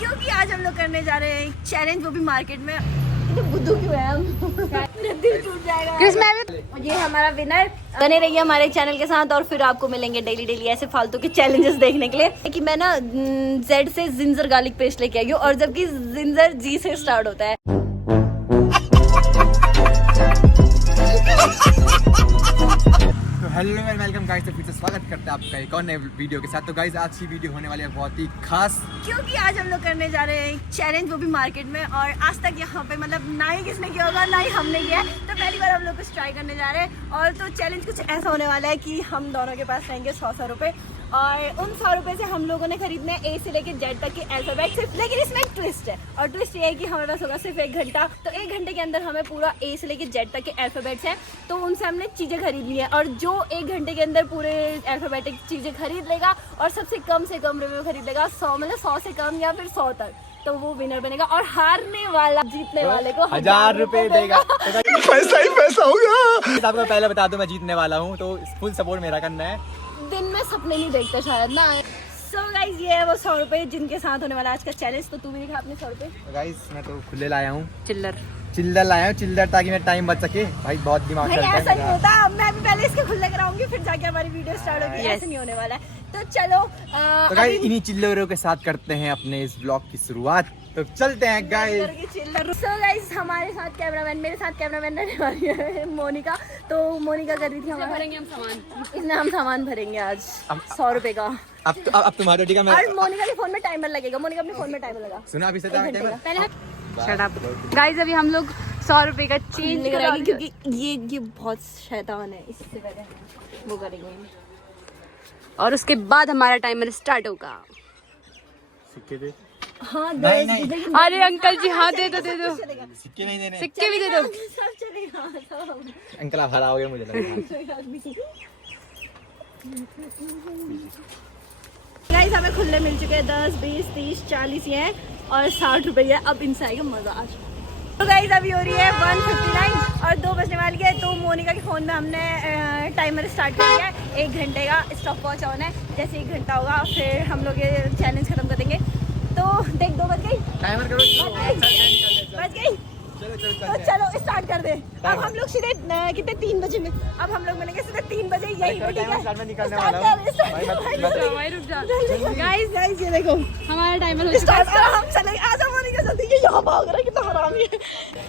क्योंकि आज हम लोग करने जा रहे हैं एक चैलेंज, वो भी मार्केट में। तो बुद्धू क्यों है हम? मेरा दिल टूट जाएगा। ये हमारा विनर। बने रहिए हमारे चैनल के साथ और फिर आपको मिलेंगे डेली डेली ऐसे फालतू के चैलेंजेस देखने के लिए। कि मैं ना जेड से जिंजर गार्लिक पेस्ट लेके आई हूँ, और जबकि जिंजर जी से स्टार्ट होता है। हेलो एंड वेलकम गाइस, तो फिर से स्वागत करते हैं आपका एक और नए वीडियो के साथ। तो गाइस आज की वीडियो होने वाली है बहुत ही खास, क्योंकि आज हम लोग करने जा रहे हैं एक चैलेंज, वो भी मार्केट में। और आज तक यहाँ पे मतलब ना ही किसने किया होगा, ना ही हमने किया है। तो पहली बार हम लोग कुछ ट्राई करने जा रहे हैं। और तो चैलेंज कुछ ऐसा होने वाला है कि हम दोनों के पास रहेंगे 100 रुपए, और उन 100 रुपए से हम लोगों ने खरीदने ए से लेके जेड तक के अल्फाबेट सिर्फ। लेकिन इसमें एक ट्विस्ट है, और ट्विस्ट ये है कि हमारे पास होगा सिर्फ 1 घंटा। तो 1 घंटे के अंदर हमें पूरा ए से लेके जेड तक के अल्फाबेट्स हैं, तो उनसे हमने चीजें खरीदनी है। और जो 1 घंटे के अंदर पूरे अल्फाबेटिक चीजें खरीद लेगा और सबसे कम से कम रुपये खरीद लेगा, 100 मतलब 100 से कम या फिर 100 तक, तो वो विनर बनेगा। और हारने वाला जीतने वाले को 1000 रुपए देगा। पैसा ही पैसा होगा। आपको पहले बता दूं मैं जीतने वाला हूं, तो फुल सपोर्ट मेरा करना है। दिन में सपने नहीं देखते शायद ना। सो गाइस, ये है वो 100 रुपए जिनके साथ होने वाला आज का चैलेंज। तो तू भी दिखा अपने 100 रुपए। गाइस मैं तो खुले लाया हूं, चिल्लर लाया हूं, चिल्लर, ताकि मेरा टाइम बच सके। भाई बहुत दिमाग भाई चलता है ऐसा नहीं मेरा। होता। मैं भी पहले इसके खुले कराऊंगी, फिर जाके हमारी वीडियो स्टार्ट होगी। ऐसे नहीं होने वाला है। तो चलो तो गाइस इन्हीं चिल्लरों के साथ करते हैं अपने इस ब्लॉग की शुरुआत। तो चलते हैं गाइस। सो गाइस हमारे साथ कैमरामैन, मेरे साथ कैमरामैन रहने वाली है मोनिका। तो मोनिका कर रही थी हमारा, भरेंगे हम सामान, इसमें हम सामान भरेंगे आज 100 रुपए का। अब तुम्हारा टीका मैं। और मोनिका के फोन में टाइमर लगेगा। मोनिका अपने फोन में टाइमर लगा। सुना अभी से टाइमर। गाइस अभी हम लोग 100 रुपए का चेंज कराएंगे, क्योंकि ये बहुत शैतान है। इससे पहले वो करेंगे, और उसके बाद हमारा टाइमर स्टार्ट होगा। सिक्के दे। हाँ नहीं। अरे अंकल जी, हाँ दे दो सिक्के नहीं देने। सिक्के भी दे दो। सब चलेगा सब। अंकल आप हराओगे मुझे लग रहा है। गाइस हमें खुले मिल चुके हैं 10, 20, 30, 40 ये हैं, और 60 रुपए है। अब इनसे आएगा मजा आज। तो गाइस अभी हो रही है 1:59 और 2 बजने वाली है। तो मोनिका के फोन में हमने टाइमर स्टार्ट कर दिया है। 1 घंटे का स्टॉप वॉच ऑन है। जैसे 1 घंटा होगा फिर हम लोग ये चैलेंज खत्म कर देंगे। तो देख 2 बज गई, टाइमर करो। बज गई। तो चलो स्टार्ट कर दे। अब हम लोग सीधे कितने 3 बजे में, अब हम लोग मिलेंगे सीधे 3 बजे यही पे, ठीक है? रुक जा। गाइस ये देखो हमारा टाइमर हो चुका स्टार्ट। हम चले आजा मोनिका जल्दी। ये यहाँ भाग रहा है, कितना हरामी है।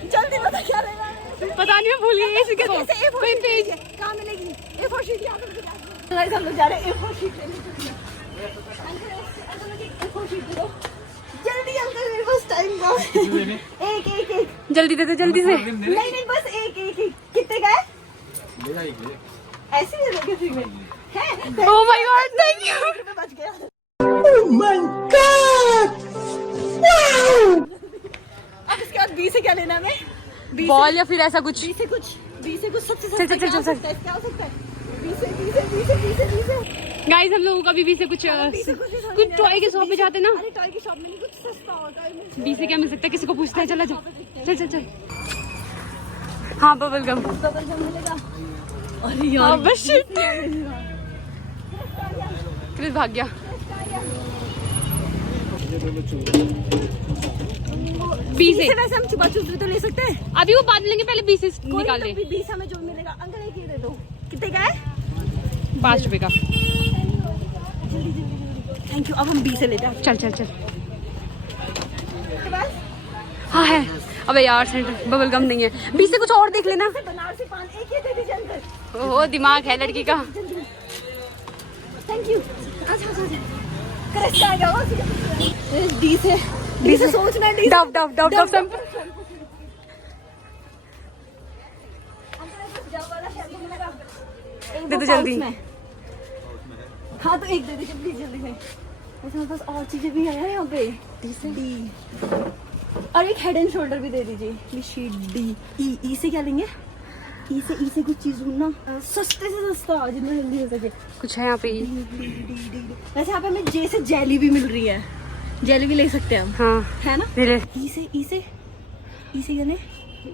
जल्दी बता क्या लेना है। पता नहीं, मैं भूल गई इसी के कोई पेज है कहाँ मिलेगी? A4 शीट यहाँ पे मिलेगी। तो गाइस हम लोग जा रहे हैं A4 शीट लेने। अंकल A4 शीट दे दो जल्दी। अंकल मेरे पास टाइम का एक जल्दी दे दो, जल्दी से। नहीं बस एक कितने का है? ऐसे ही दे दो किसी में है। Oh my God, thank you. बच गया। Oh my God! Wow! अब इसके बाद बी से क्या लेना है हमें? बी बॉल या फिर ऐसा कुछ। से कुछ सबसे चल, सस्ता चल, क्या चल, हो चल। सकता है? क्या हो सकता है? बी से गाइस हम लोगों का भी से कुछ टॉय के शॉप में जाते ना। अरे टॉय की शॉप में नहीं, कुछ सस्ता होता है। बी से क्या मिल सकता है? किसी को पूछते हैं। चलो चल। हाँ बबल गम मिलेगा। अरे हाँ बस क्रिस भाग गया। बी से वैसे हम छुपा छुपी तो ले सकते हैं। अभी वो बाद में लेंगे, पहले बी से निकाल ले। 20 हमें जो मिलेगा। अंकल एक ही दे दो। कितने का है? 5 रुपए का। Thank you. अब हम बी से लेते हैं। चल। हाँ है। अबे यार सेंटर बबल गम नहीं है। बी से कुछ और देख लेना। बनारसी पान एक ही दे दीजिए अंकल। ओह दिमाग है लड़की का। Thank you. अच्छा करेक्ट आ गया। डी से सोचना। D dub shampoo. दे दो जल्दी। हाँ तो एक दे दीजिए जल्दी से। वैसे मेरे पास और चीजें भी है यहाँ पे। डी और एक हेड एंड शोल्डर भी दे दीजिए। ये शीट डी। ई से क्या लेंगे? ई से कुछ चीज ढूंढना सस्ते से सस्ता जितना जल्दी हो सके। कुछ है यहाँ पे। वैसे यहाँ पे हमें जे से जेली भी मिल रही है। जेली भी ले सकते हैं हम। हाँ है ना? ले ई से कहने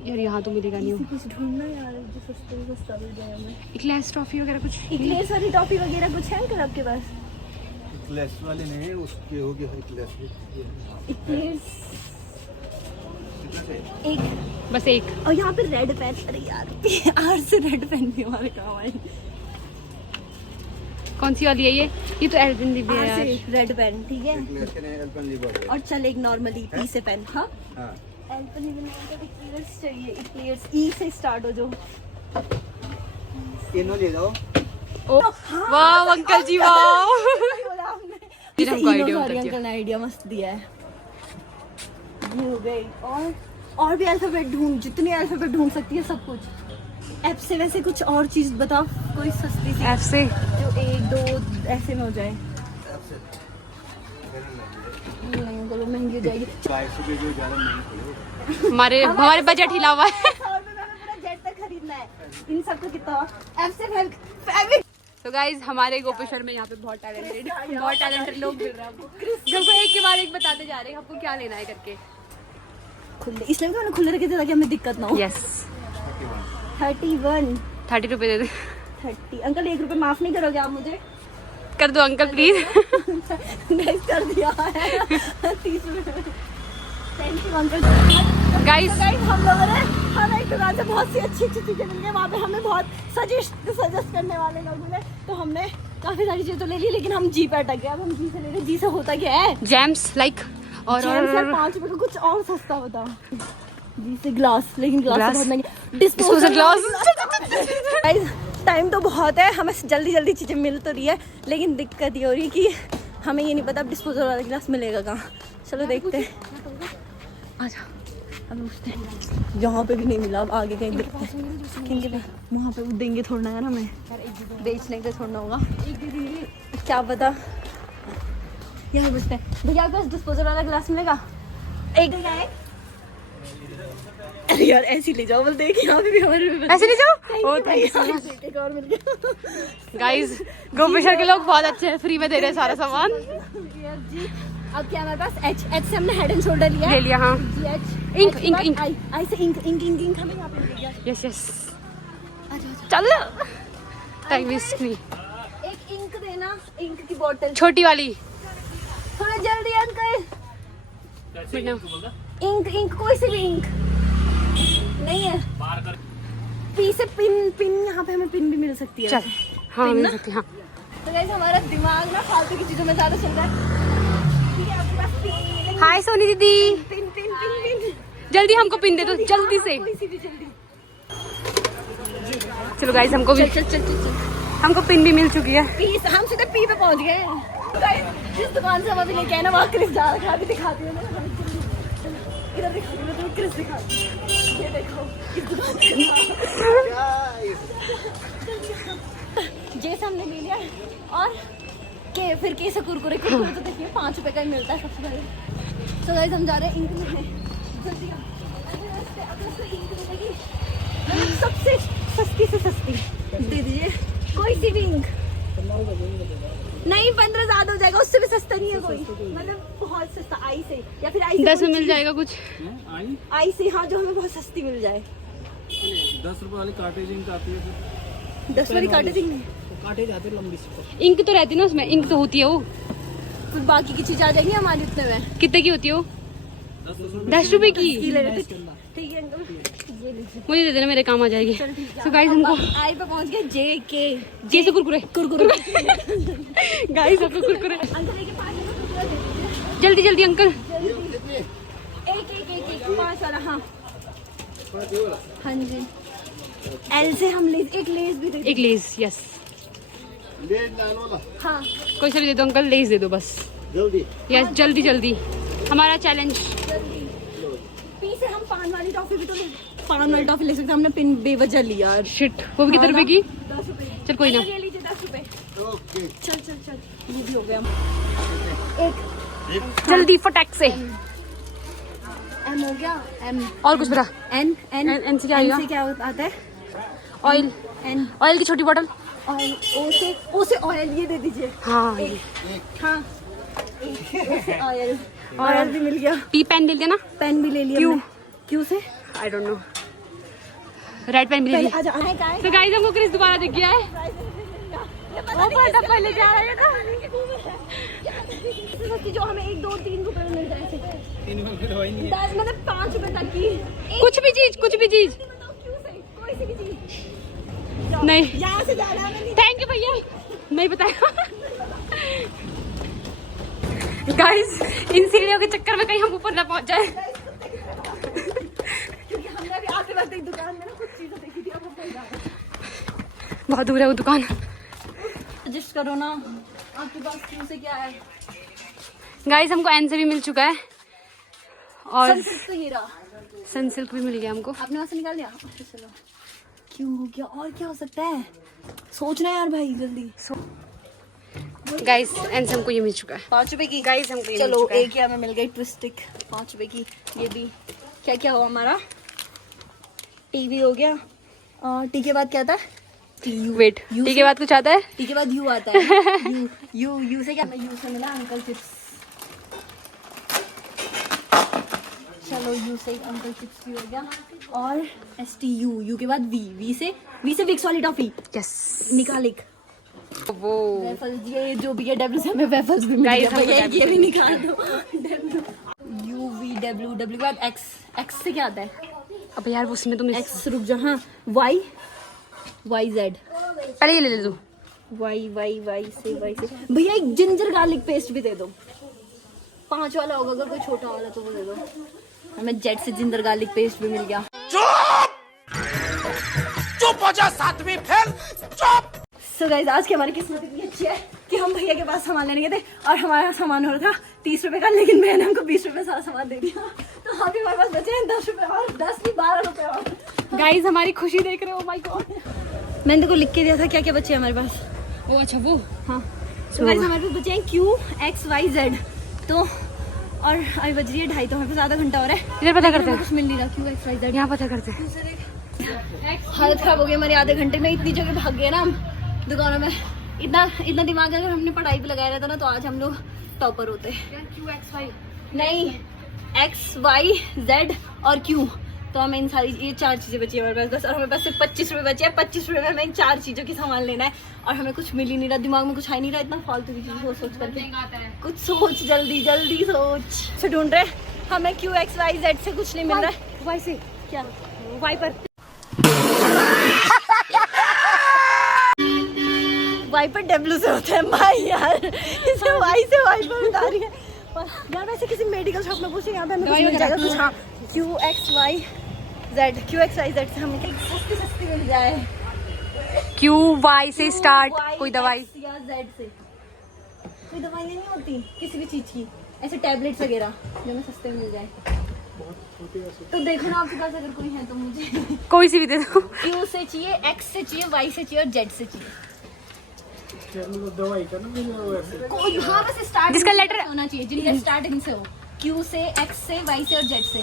यार, यहाँ तो मिलेगा नहीं। कुछ ढूंढना यार जो सस्ता मिल जाए हमें। इक्लेयर्स टॉफी वगैरह कुछ। इक्लेयर्स वाली टॉफी वगैरह कुछ है अंकल आपके पास? क्लैश वाले नहीं, उसके हो गया क्लैश। एक बस एक। और यहाँ पे रेड पेन, अरे यार आर से रेड पेन भी हमारे काम आए। कौन सी वाली है ये तो एल्पन लिबी है आर यार। से रेड पेन, ठीक है। क्लैश के नहीं, एल्पन लीवर। और चल एक नॉर्मली पी से पेन। हाँ हाँ एल्पन इक्लियर्स चाहिए, इक्लियर्स ई से स्टार्ट हो जो। तीनों ले जाओ। ओ वाह अंकल जी वाह। फिर हमको आइडिया इनो होता सारी है। अंकल ने आइडिया मस्त दिया है। ये हो गई। और भी अल्फाबेट ढूंढ, जितने अल्फाबेट ढूंढ सकती है सब कुछ। एफ से वैसे कुछ और चीज बताओ, कोई सस्ती सी एफ से जो 1 2 ऐसे में हो जाए। नहीं अंकल वो महंगी हो जाएगी। 22 रुपये जो ज़्यादा नहीं करो। हमारे बजट हिला हुआ है। 100 रुपए में हमें पूरा जेट तक खरीदना है। इन सबको कितना? एफ से फेविक। तो गाइज हमारे गोपेश्वर में यहाँ पे बहुत टैलेंटेड लोग मिल रहे हैं आपको। हमको एक के बाद एक बताते जा रहे हैं आपको क्या लेना है करके। खुले इसलिए तो मैंने खुले रखे थे ताकि हमें दिक्कत ना हो। यस 31 30 रुपए दे दे। 30 अंकल 1 रुपए माफ नहीं करोगे आप मुझे? कर दो अंकल प्लीज। नहीं कर दिया है 30 रुपए। Thank you uncle. गाइस हम लोगों ने हमें एक दुकान से बहुत सी अच्छी चीजें मिल गई। वहाँ पे हमें बहुत सजेस्ट करने वाले लोग मिले, तो हमने काफी सारी चीजें तो ले ली, लेकिन हम जी पे अटक गए। अब हम जी से ले रहे। जी से होता क्या है? जैम्स लाइक और 5 रुपए का कुछ और सस्ता बताओ। जी से ग्लास, लेकिन ग्लास ग्लास? बहुत महंगे। Disposal glass. गाइस टाइम तो बहुत है, हमें जल्दी जल्दी चीजें मिल तो रही है, लेकिन दिक्कत ये हो रही है कि हमें ये नहीं पता अब डिस्पोजल वाला गिलास मिलेगा कहाँ। चलो देखते हैं। आजा अब पूछते हैं। यहाँ पे भी नहीं मिला, अब आगे कहीं देखते हैं। वहाँ पे देंगे थोड़ा यार, हमें बेचने का छोड़ना होगा। क्या पता। यहाँ पूछते हैं भैया आपके पास डिस्पोजल वाला गिलास मिलेगा? एक है। अरे यार ऐसे ले जाओ, बोल देख यहाँ पे भी हमारे में ऐसे ले जाओ। ओ थैंक यू। एक और मिल गया। गाइस गोपेश्वर के लोग बहुत अच्छे हैं, फ्री में दे रहे हैं सारा सामान। जी अब क्या हमारे पास एच से हमने हेड एंड शोल्डर लिया ले लिया हाँ। इंक इंक इंक आई से इंक हमें यहाँ पे मिल गया। यस यस चल टाइम वेस्ट नहीं। एक इंक देना, इंक की बोतल छोटी वाली थोड़ा जल्दी अंकल। इंक कोई सी भी इंक नहीं है। पी से पिन यहाँ पे हमें पिन भी मिल सकती है। चल हाँ पिन मिल ना? सकती हाँ। तो गाइस हमारा दिमाग ना फालतू की चीजों में ज्यादा चल रहा है। ठीक है आपके पास पिन हाय सोनी दीदी पिन जल्दी हमको पिन दे दो जल्दी से। कोई सी भी जल्दी। चलो गाइस हमको भी चल हमको पिन भी मिल चुकी है। पी हम सीधे पी पे पहुंच गए हैं। गाइस जिस दुकान से हम अभी लेके आए ना वहाँ क्रिस जा रखा है। अभी दिखाती हूँ ना, इधर दिखाती हूँ, तो क्रिस दिखाती हूँ। ये देखो इस दुकान से जैसे हमने ले लिया और के फिर कैसे कुरकुरे तो देखिए 5 रुपए का ही मिलता है सबसे पहले। तो गाइस हम जा रहे हैं इंक में। जल्दी अगर उसको इंक मिलेगी मतलब सबसे सस्ती से सस्ती दे दीजिए, कोई सी भी इंक। नहीं 15 ज्यादा हो जाएगा, उससे भी सस्ता नहीं है कोई, मतलब बहुत सस्ता। आई से या फिर आई से 10 में मिल जाएगा कुछ। आई से हाँ, जो हमें बहुत सस्ती मिल जाए। 10 रुपए वाली कार्टेज इंक आती है। 10 वाली कार्टेजिंग नहीं, काटे जाते लंबी सी। इंक तो रहती है ना उसमें, इंक तो होती है वो। फिर बाकी की चीज आ जाएगी हमारे इतने में। कितने की होती है वो? 10 रुपए की। ले रहे थे। ठीक है अंकल ये लीजिए। मुझे दे देना, मेरे काम आ जाएगी। तो गाइस हमको आई पे पहुंच गए। जे से कुरकुरे कुरकुरे गाइस हमको कुरकुरे अंकल के पास कुरकुरे दे दीजिए। जल्दी जल्दी अंकल। एक 5 वाला। हाँ हाँ जी। एल से हम लेस, एक लेस भी दे। एक लेस यस। हाँ कोई सा भी दे दो अंकल, लेस दे दो बस जल्दी। यस जल्दी जल्दी। हमारा चैलेंज। जल्दी। पी से हम पान वाली टॉफी भी तो पान वाली टॉफी ले सकते हैं। हमने पिन बेवजह लिया। शिट वो भी कितने रुपए की? 10 रुपए। चल कोई ना। ये लीजिए 10 रुपए। ओके चल ये भी हो गया। एक जल्दी फटाक से। एम हो गया। एम और कुछ बता। एन एन से क्या आएगा? से क्या आता है? ऑयल। एन ऑयल की छोटी बोतल। ऑयल। ओ से ऑयल ये दे दीजिए। हाँ हाँ ऑयल भी मिल गया। पी पेन ले लिया ना? पेन भी ले लिया। क्यों? हमने। क्यों से? I don't know. Red pen भी ले लिया। आजा। तो गाइस हमको क्रिस दोबारा दिख गया है। पहले जा रहे थे जो हमें 1, 2, 3 रुपए में मिल जाए थे। 3 रुपए तो ही नहीं है। 10 मतलब 5 रुपए तक की कुछ भी चीज बताओ क्यों सही कोई सी भी चीज नहीं। यहाँ से जाना है थैंक यू भैया, नहीं बताया। गाइस इन सीढ़ियों के चक्कर में कहीं हम ऊपर ना पहुंच जाए। क्योंकि हमने अभी आते वक्त एक दुकान में ना कुछ चीजें देखी थी, अब हम वहीं जा रहे हैं। बहुत दूर है वो दुकान। एडजस्ट करो ना, आपके पास क्यों से क्या है? गाइस हमको एन से भी मिल चुका है और सनसिल्क तो ये रहा, सनसिल्क भी मिल गया हमको। आपने वहाँ से निकाल दिया? अच्छा चलो। क्यों हो गया और क्या हो सकता है? सोचना यार भाई जल्दी। गाइस एन से हमको ये मिल चुका है 5 रुपए की। गाइस हमको ये चलो मिल चुका है। एक ही हमें मिल गई ट्विस्ट स्टिक 5 रुपए की। ये भी क्या क्या हुआ हमारा? टीवी हो गया। टी के बाद क्या था? वेट, टी के बाद कुछ आता है? टी के बाद यू आता है। यू से क्या? यू से मिला अंकल चिप्स। चलो यू से अंकल चिप्स भी हो गया। और STU के बाद वी से विक्स वाली टॉफी। यस निकाल एक वो वेफल्स, ये जो भी है W से हमें वेफल्स भी मिल Guys, गया। भैया हमको ये भी निकाल दो। W के बाद X से क्या आता है? अब यार उसमें तुम X रुक जा। हाँ YZ पहले ये ले दो। Y से भैया एक जिंजर गार्लिक पेस्ट भी दे दो। 5 वाला होगा, अगर कोई छोटा वाला तो वो दे दो। हमें जेड से जिंजर गार्लिक पेस्ट भी मिल गया। चुप हो जा सातवीं फेल, चुप। सो गाइस आज की हमारी किस्मत इतनी अच्छी है कि हम भैया के पास सामान लेने गए थे और हमारा सामान हो रहा था 30 रुपए का, लेकिन मैंने हमको 20 रुपए सारा सामान दे दिया। तो अभी हमारे पास बचे हैं 10 रुपए और 10 नहीं 12 रुपए और। गाइस हमारी खुशी देख रहे हो, माय गॉड। मैंने तो को लिख के दिया था क्या क्या बचे हैं हमारे पास। वो अच्छा वो हाँ तो गाइस हमारे पास बचे हैं QXYZ। तो और अभी बज रही है 2:30, तो हमारे पास आधा घंटा और है। इधर पता करते हमें हैं, कुछ मिल नहीं रहा। QXYZ यहाँ पता करते हैं। हालत खराब हो गई हमारे आधे घंटे में। इतनी जगह भाग गए ना हम दुकानों में। इतना दिमाग अगर हमने पढ़ाई पे लगाया रहता ना तो आज हम लोग टॉपर होते। नहीं XYZ और Q। तो हमें इन सारी ये 4 चीजें बची है हमारे पास बस, और हमें पास सिर्फ 25 रुपए बचे हैं। 25 रुपए में हमें इन 4 चीजों की सामान लेना है और हमें कुछ मिल ही नहीं रहा, दिमाग में कुछ आ ही नहीं रहा। इतना फालतू की चीज सोच करके कुछ सोच, जल्दी सोच से ढूंढ रहे। हमें QXYZ से कुछ नहीं मिल रहा है। वाई से क्या वाई पर वाइपर W से होता है भाई यार। इसे वाई से वाइपर बता रही है यार। वैसे किसी मेडिकल शॉप में पूछे यहाँ पे हमें कुछ मिल जाएगा कुछ। हाँ QXYZ से हमें सस्ती मिल जाए। QY से स्टार्ट कोई दवाई। या Z से कोई दवाई नहीं होती किसी भी चीज की, ऐसे टैबलेट्स वगैरह जो हमें सस्ते में मिल जाए। तो देखो ना आपके पास अगर कोई है तो मुझे कोई सी भी दे दो। Q से चाहिए, X से चाहिए, Y से चाहिए और Z से चाहिए। दवाई का ना वैसे कोई हाँ वैसे स्टार्ट जिसका लेटर होना चाहिए, जिनका स्टार्टिंग से हो। Q से, X से, Y से और Z से।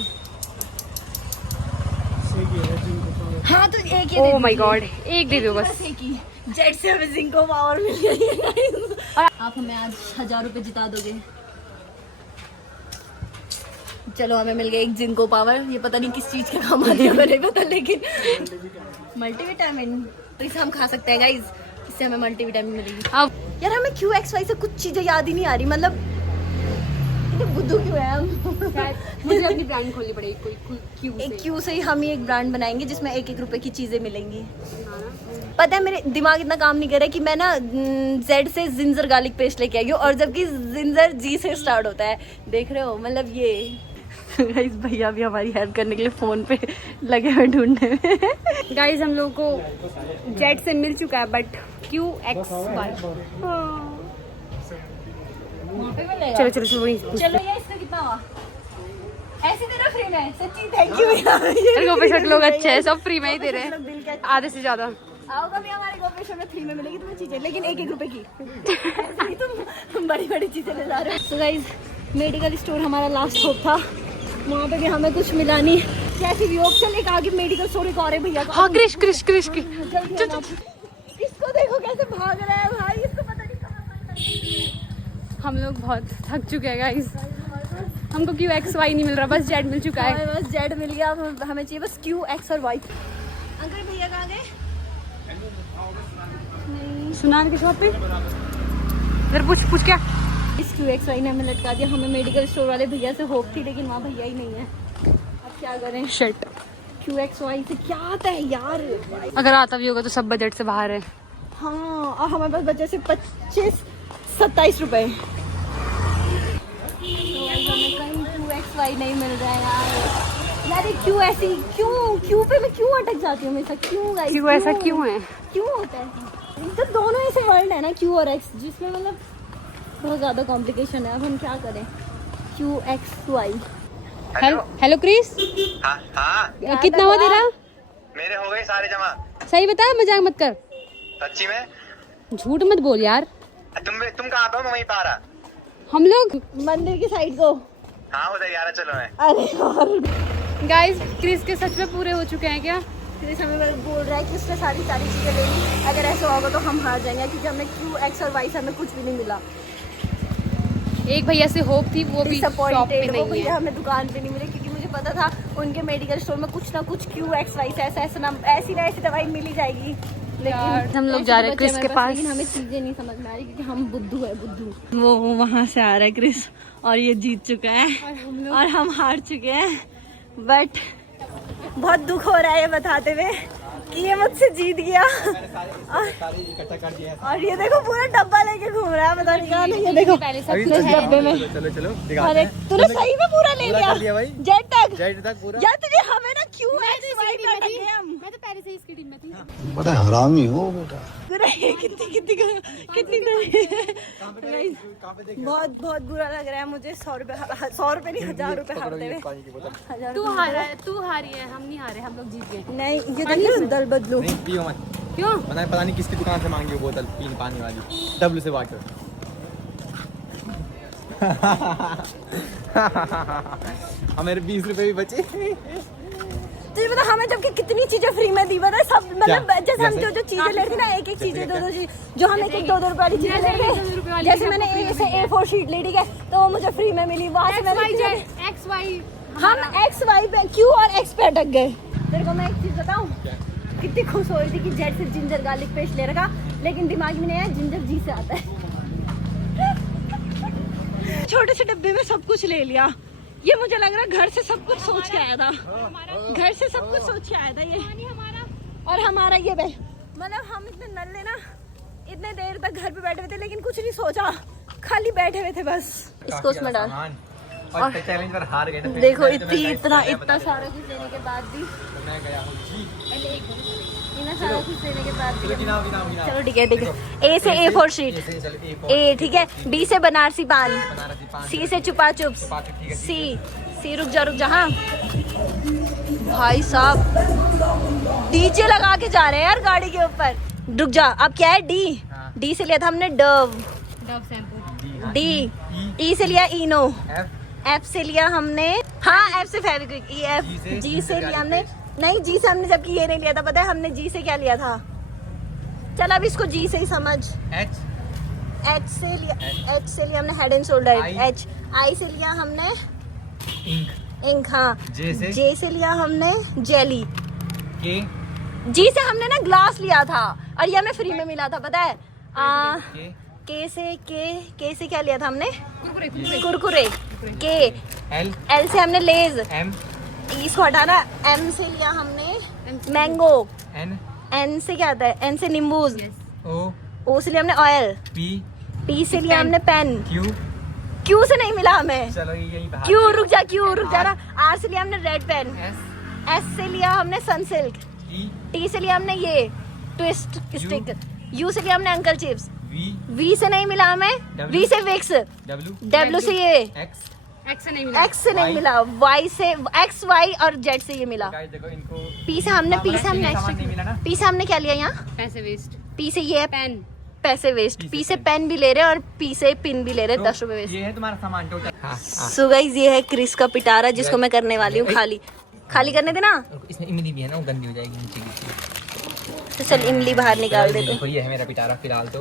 हाँ तो एक ही ओह माय गॉड, एक दे दो बस। एक ही Z से हमें जिंको पावर मिल गई है। आप हमें आज 1000 रुपए जिता दोगे। चलो हमें मिल गया एक जिंको पावर। ये पता नहीं किस चीज का काम आती है हमें नहीं पता, लेकिन मल्टीविटामिन तो इसे हम खा सकते हैं गाइज। इससे हमें मल्टीविटामिन मिलेगी। अब यार हमें QXY से कुछ चीजें याद ही नहीं आ रही, मतलब इतने बुद्धू क्यों है हम। मुझे अपनी ब्रांड खोलनी पड़ेगी कोई क्यू एक से। Q से ही हम ही एक ब्रांड बनाएंगे जिसमें 1-1 रुपए की चीजें मिलेंगी। पता है मेरे दिमाग इतना काम नहीं कर रहा है कि मैं ना Z से जिंजर गार्लिक पेस्ट लेके आई हूँ, और जबकि जिंजर G से स्टार्ट होता है। देख रहे हो मतलब ये गाइस भैया भी हमारी हेल्प करने के लिए फोन पे लगे हुए ढूंढने में। गाइस हम लोगों को जेड से मिल चुका है बट QXY। चलो चलो चलो वही। चलो ये इसका कितना हुआ? ऐसे दे रहा फ्री में, सच्ची थैंक यू। गोपेश्वर लोग अच्छे हैं, सब फ्री में ही दे रहे हैं, आधे से ज्यादा। आओगा भी हमारे गोपेश्वर में फ्री में मिलेगी तुम्हें चीजें, लेकिन 1-1 रुपए की। तुम बड़ी चीजें ले जा रहे हो। सो गाइस मेडिकल स्टोर हमारा लास्ट होप था, वहाँ पे भी हमें कुछ मिला नहीं। कैसी भी होप, चल एक आगे मेडिकल स्टोर एक और है भैया का। हाँ क्रिश क्रिश क्रिश की। इसको देखो कैसे भाग रहा है भाई, इसको पता नहीं कहाँ पर। हम लोग बहुत थक चुके हैं गाइस, हमको QXY नहीं मिल रहा, बस जेड मिल चुका है। हमें बस जेड मिल गया, हमें चाहिए बस Q, X और Y। अंकल भैया कहाँ गए? नहीं सुनार की शॉप पे इधर पूछ क्या इस QXY ने हमें लटका दिया। हमें मेडिकल स्टोर वाले भैया से होप थी, लेकिन वहाँ भैया ही नहीं है। अब क्या करें? शर्ट QXY से क्या आता है यार? अगर आता भी होगा तो सब बजट से बाहर है। हाँ, और हमारे पास बचे से 25-27 रुपए। तो हमें कहीं QXY नहीं मिल रहा है यार। ये क्यों ऐसी क्यों पे मैं क्यों अटक जाती हूँ हमेशा? क्यों गाइस? क्यों ऐसा क्यों है? क्यों होता है? तो दोनों ऐसे वर्ड है ना, Q और X, जिसमें मतलब बहुत ज़्यादा कॉम्प्लिकेशन है। अब हम क्या करें? QXY। हेलो क्रिस, हाँ कितना हुआ तेरा? मेरे हो गए सारे जमा। सही बता, मजाक मत कर, सच्ची में? झूठ मत बोल यार। तुम कहाँ पे हो? मैं वहीं पे आ रहा। हम लोग मंदिर की साइड को। हाँ उधर यार, चलो मैं। अरे यार, गाइस क्रिस के सच में पूरे हो चुके हैं क्या? क्रिस हमें बोल रहा है कि उसने सारी चीज़ें ले ली। अगर ऐसा होगा तो हम हार जाएंगे, क्योंकि हमें Q, X और Y से हमें कुछ भी नहीं मिला। एक भैया से होप थी, वो भी शॉप पे डिसअपॉइंटेड, वो नहीं भैया है। हमें दुकान पे नहीं मिले, क्योंकि मुझे पता था उनके मेडिकल स्टोर में कुछ ना कुछ QXY से ऐसी ना ऐसी दवाई मिल ही जाएगी। लेकिन हम लोग जा रहे हैं क्रिस के पास। लेकिन हमें चीजें नहीं समझ में आ रही, क्योंकि हम बुद्धू है, बुद्धू। वो वहाँ से आ रहा है क्रिस, और ये जीत चुका है और हम हार चुके हैं। बट बहुत दुख हो रहा है ये बताते हुए कि ये मुझसे जीत गया। और ये देखो पूरा डब्बा लेके घूम रहा है, पता नहीं कहाँ नहीं। ये देखो पहले सब अभी कुछ है। डब्बे में। चलो चलो अरे तूने सही में पूरा ले पूरा कर लिया लिया भाई। जेट तक। जेट तक पूरा। यार तुझे हमें ना QXY पे अटके हम। मैं तो पहले से ही इसकी टीम में थी। बड़ा हरामी हो बेटा। कितनी बहुत बहुत बुरा लग रहा है मुझे। 100 रुपए नहीं, 1000 रुपए हारते हुए। 1000 तू हारा है, तू हारी है, हम नहीं हारे, हम लोग जीत गए। नहीं, ये देखो दल बदलू। नहीं पियो मत। क्यों? पता नहीं किसकी दुकान से मांगी वो बोतल पानी वाली, W से वाटर। हमारे 20 रुपए भी बचे। तुझे पता हमें जबकि कितनी चीजें फ्री में दी, पता है सब, मतलब क्या? जैसे हम जैसे? जो चीजें ले रहे थे ना, एक एक चीजें, दो चीज, जो हम एक 2 रुपए वाली चीजें ले जैसे रहे 2 रुपए थे। वाली जैसे चीज़ मैंने आपको A free से में A4 शीट ली, ठीक है, तो वो मुझे फ्री में मिली। वहाँ से मैंने XY हम XY पे Q और X पे अटक गए। तेरे को मैं एक चीज बताऊं, कितनी खुश हो रही थी कि जेट सिर्फ जिंजर गार्लिक पेस्ट ले रखा, लेकिन दिमाग में नहीं आया जिंजर जी से आता है। छोटे से डब्बे में सब कुछ ले लिया। ये मुझे लग रहा है घर से सब कुछ सोच के आया था, घर से सब कुछ सोच के आया था ये। और हमारा ये बे, मतलब हम इतने नल्ले ना, इतने देर तक घर पे बैठे हुए थे, लेकिन कुछ नहीं सोचा, खाली बैठे हुए थे बस। इसको उसमें डाल। और चैलेंज पर हार गए थे। देखो इतना सारा कुछ लेने के बाद भी, मैं गया हूँ जी। इतना सारा कुछ लेने के बाद भी। गिनाओ। चलो ठीक है। A से A4 शीट, A ठीक है। B से बनारसी पान, C से चुपा चुप्स, C रुक जा हाँ। भाई साहब डीजे लगा के जा रहे हैं यार गाड़ी के ऊपर। रुक जा, अब क्या है? D से लिया था हमने डव शैम्पू। D, E से लिया इनो, F से लिया हमने, हाँ F से फेविक्विक, G से लिया हमने, नहीं G से हमने जबकि ये नहीं लिया था, पता है हमने G से क्या लिया था? चल अब इसको G से ही समझ। H से लिया हमने हेड एंड शोल्डर, I से लिया हमने इंक, हाँ। J से लिया हमने जेली, G से हमने ना ग्लास लिया था, और ये हमें फ्री में मिला था, पता है। K से क्या लिया था हमने? कुरकुरे। L से हमने लेज, इसको हटाना। M से लिया हमने मैंगो, N से क्या आता है? N से नींबूज, O से लिया हमने ऑयल, P से लिया हमने पेन, Q से नहीं मिला हमें। चलो यही बात। Q रुक जा ना। R से लिया हमने रेड पेन, S से लिया हमने सनसिल्क, T से लिया हमने ये ट्विस्ट स्टिक, U से लिया हमने अंकल चिप्स, V से नहीं मिला हमें, V से विक्स, W से ये, X से नहीं मिला। X से नहीं मिला, Y से X, Y और Z से ये मिला। देखो इनको P से हमने P से हमने क्या लिया यहाँ? पैसे वेस्ट। P से ये पेन। पैसे वेस्ट। P से पेन भी ले रहे हैं और P से पिन भी ले रहे हैं, 10 रुपए वेस्ट। ये है तुम्हारा सामान टोटल। सो गाइस ये है क्रिस का पिटारा, जिसको मैं करने वाली हूँ खाली करने देना। इसमें इमली भी है ना, वो गंदी हो जाएगी नीचे की। तो चल इमली बाहर निकाल दे तू। ये है मेरा पिटारा फिलहाल तो।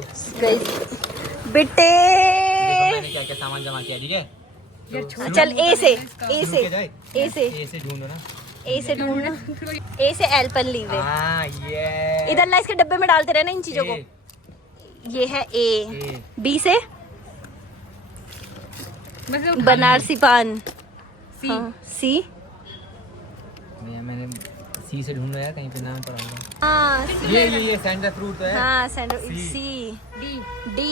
बेटे मैंने क्या क्या सामान जमा किया, ठीक है। चल A से ढूंढो ना। A से ढूंढना। A से एल्पन लीवे। हाँ ये इधर ला, इसके डब्बे में डालते रहना इन चीजों को। ये है ए। बी से मतलब बनारसी पान। सी। हाँ, सी। मैंने सी से ढूंढ रहा कहीं पे नाम पड़ा होगा। हाँ ये सैंडा फ्रूट तो है। हाँ सी। सी। डी। डी।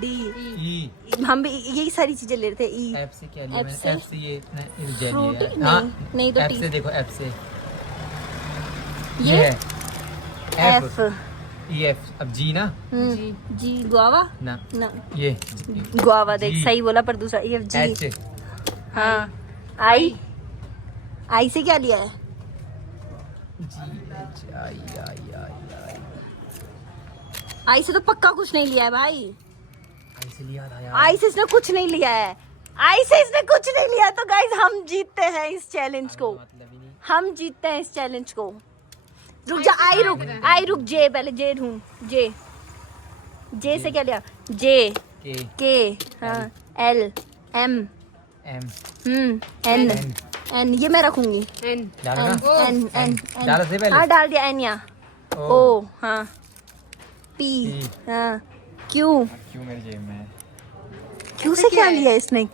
डी। ई। हम भी यही सारी चीजें ले रहे थे। ई। एफ से क्या लिया F मैंने? से? एफ से ये इतना जेल फ्रूट लिया है। नहीं, हाँ, नहीं तो एफ टी। से देखो, एफ से ये है एफ। E F. अब जी ना, जी गुआवा ना ना ये गुआवा देख जी। सही बोला पर दूसरा एफ जी। एच। हाँ आई। आई से क्या लिया है? जी एच आई आई आई आई। आई से तो पक्का कुछ नहीं लिया है भाई। आई से लिया था यार। आई से इसने कुछ नहीं लिया है। आई से इसने कुछ नहीं लिया। तो गाइज हम जीतते हैं इस चैलेंज को। मतलब ही नहीं। हम जीतते हैं इस चैलेंज को। रुक जा, आई रुक जे पहले जे ढूंढ। जे। जे से क्या लिया? जे के के। हाँ L M M N N. ये मैं रखूंगी। एन। डालो ना। एन एन डालो से पहले। हाँ डाल दिया एन यहाँ। ओ हाँ। P P। हाँ। क्यू। क्यों मेरी जेब में है? क्यू से क्या लिया इसने?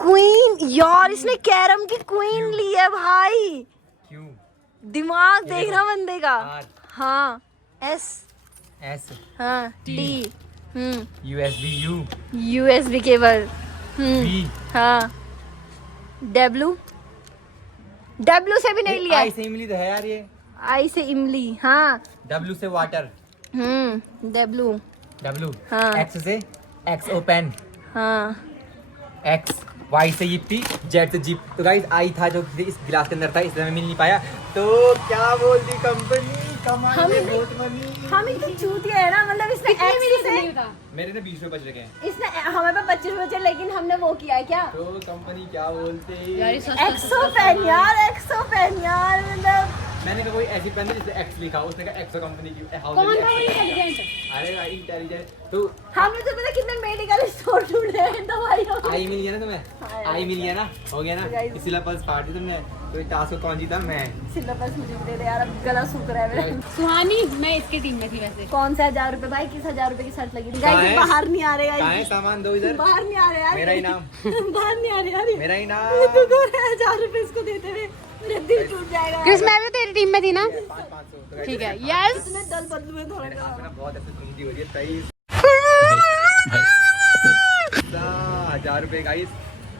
क्वीन। यार इसने कैरम की क्वीन ली है भाई। क्यों? दिमाग देख रहा बंदे का। आर। हाँ एस। एस। हाँ T. USB U. USB cable. B. हाँ डब्लू। डब्लू से भी नहीं लिया। आई से इमली तो है यार ये। आई से इमली। हाँ डब्लू से वाटर। डब्लू। डब्लू। हाँ। एक्स से एक्स ओपन। हाँ एक्स। वाई से yippee, जेड से जीप। तो गाइस आई था जो कि इस गिलास के अंदर था, इसलिए मैं मिल नहीं पाया। तो क्या बोल दी कंपनी, कमाई में बहुत मनी। हम इतने चूतिया है ना, मतलब इसने एक्स से मेरे ने 20 रुपए बच रखे हैं। इसने हमें पे 25 बचे, लेकिन हमने वो किया है क्या? तो कंपनी क्या बोलते यार ये सस्ता एक्सो पेन यार, एक्सो पेन यार, मतलब मैंने कहा कोई ऐसी पेन है जिसमें एक्स लिखा हो, उसने कहा एक्सो कंपनी की। कौन था ये इंटेलिजेंट? अरे भाई इंटेलिजेंट। तो हमने तो पता कितने मेडिकल स्टोर ढूंढे हैं दवाइयों के। आई मिल गया ना तुम्हें, आई मिल गया ना, हो गया ना। Guys। इसी पल्स पार्टी तुमने। तो टास्क को कौन जीता? मैं। सिलेबस मुझे दे दे यार, अब गला सूख रहा है मेरा। सुहानी, मैं इसके टीम में थी वैसे। कौन सा 1000 रुपए भाई, किस 1000 रुपए की शर्त लगी थी? कहाँ गाइस है? बाहर नहीं आ रहे कहाँ है यार, सामान? दो इधर। बाहर नहीं आ रहे यार, मेरा इनाम। बाहर नहीं आ रहे यार, मेरा इनाम। ये तो दो 1000 रुपए इसको देते हुए मेरा दिल टूट जाएगा। क्रिस, मैं भी तेरी टीम में थी ना? 500। ठीक है, यस। इसने दल बदलू में थोड़ा सा। बहुत ऐसे सुंदी हो रही है। 23 1000 रुपए गाइस।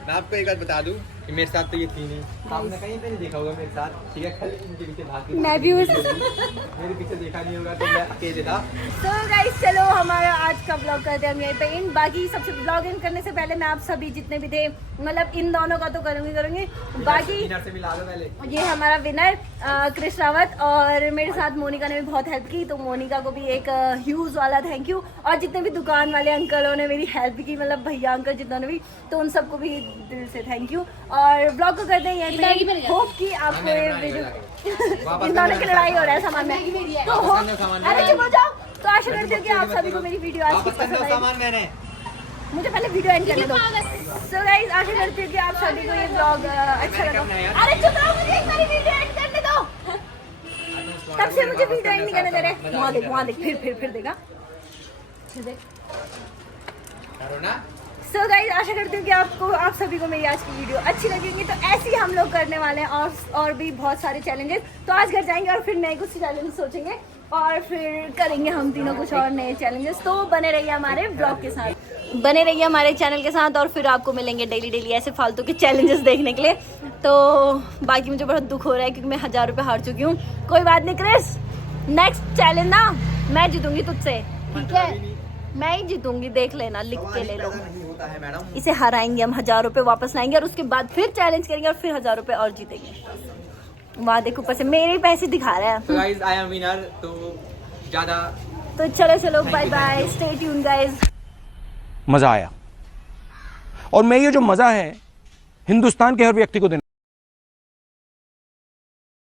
मैं आपको एक बात बता दूं कि मेरे साथ तो ये थी नहीं, आपने कहीं पे नहीं देखा होगा मेरे साथ, ठीक है? कल इनके पीछे भाग के मैं भी उस मेरे पीछे देखा नहीं होगा, तो मैं अकेले था। तो गाइस चलो हमारा आज का ब्लॉग करते हैं हम यहीं पे इन। बाकी सबसे ब्लॉग इन करने से पहले मैं आप सभी जितने भी थे, मतलब इन दोनों का तो करूंगी। बाकी विनर से मिला दो पहले। ये हमारा विनर क्रिश रावत, और मेरे साथ मोनिका ने भी बहुत हेल्प की, तो मोनिका को भी एक ह्यूज वाला थैंक यू। और जितने भी दुकान वाले अंकलों ने मेरी हेल्प की, मतलब भैया अंकल जितने भी, तो उन सबको भी दिल से थैंक यू। और ब्लॉग को करते हैं यहीं पे। होप कि आपको ये वीडियो इन दोनों की लड़ाई हो रहा है सामान में, तो अरे चुप हो जाओ। तो आशा करती हूँ कि आप सभी को मेरी वीडियो आज की वापस कर पसंद दो आई। सामान मैंने। मुझे पहले वीडियो एंड करने दो। सो गाइस आशा करती हूँ कि आप सभी को ये ब्लॉग अच्छा लगा। अरे चुप रहो, मुझे एक बारी वीडियो एंड करने दो। तब से मुझे वीडियो एंड नहीं करने दे रहे। वहाँ देख फिर देखा, फिर देख। करो ना। सो गाइस आशा करती हूँ कि आप सभी को मेरी आज की वीडियो अच्छी लगेगी। तो ऐसे ही हम लोग करने वाले हैं और भी बहुत सारे चैलेंजेस। तो आज घर जाएंगे और फिर नए कुछ चैलेंज सोचेंगे और फिर करेंगे हम तीनों कुछ और नए चैलेंजेस। तो बने रहिए हमारे ब्लॉग के साथ, बने रहिए हमारे चैनल के साथ, और फिर आपको मिलेंगे डेली ऐसे फालतू के चैलेंजेस देखने के लिए। तो बाकी मुझे बहुत दुख हो रहा है क्योंकि मैं 1000 रुपये हार चुकी हूँ। कोई बात नहीं क्रिस, नेक्स्ट चैलेंज ना मैं जीतूंगी तुझसे, ठीक है? मैं ही जीतूंगी, देख लेना, लिख के ले लो। होता है मैडम। इसे हराएंगे हम, 1000 रुपये वापस लाएंगे और उसके बाद फिर चैलेंज करेंगे और फिर 1000 रुपये और जीतेंगे। वहाँ देखो ऊपर से मेरे पैसे दिखा रहा तो है। Guys I am winner. तो ज्यादा तो चलो bye bye, stay tune guys. मजा आया, और मैं ये जो मजा है हिंदुस्तान के हर व्यक्ति को देना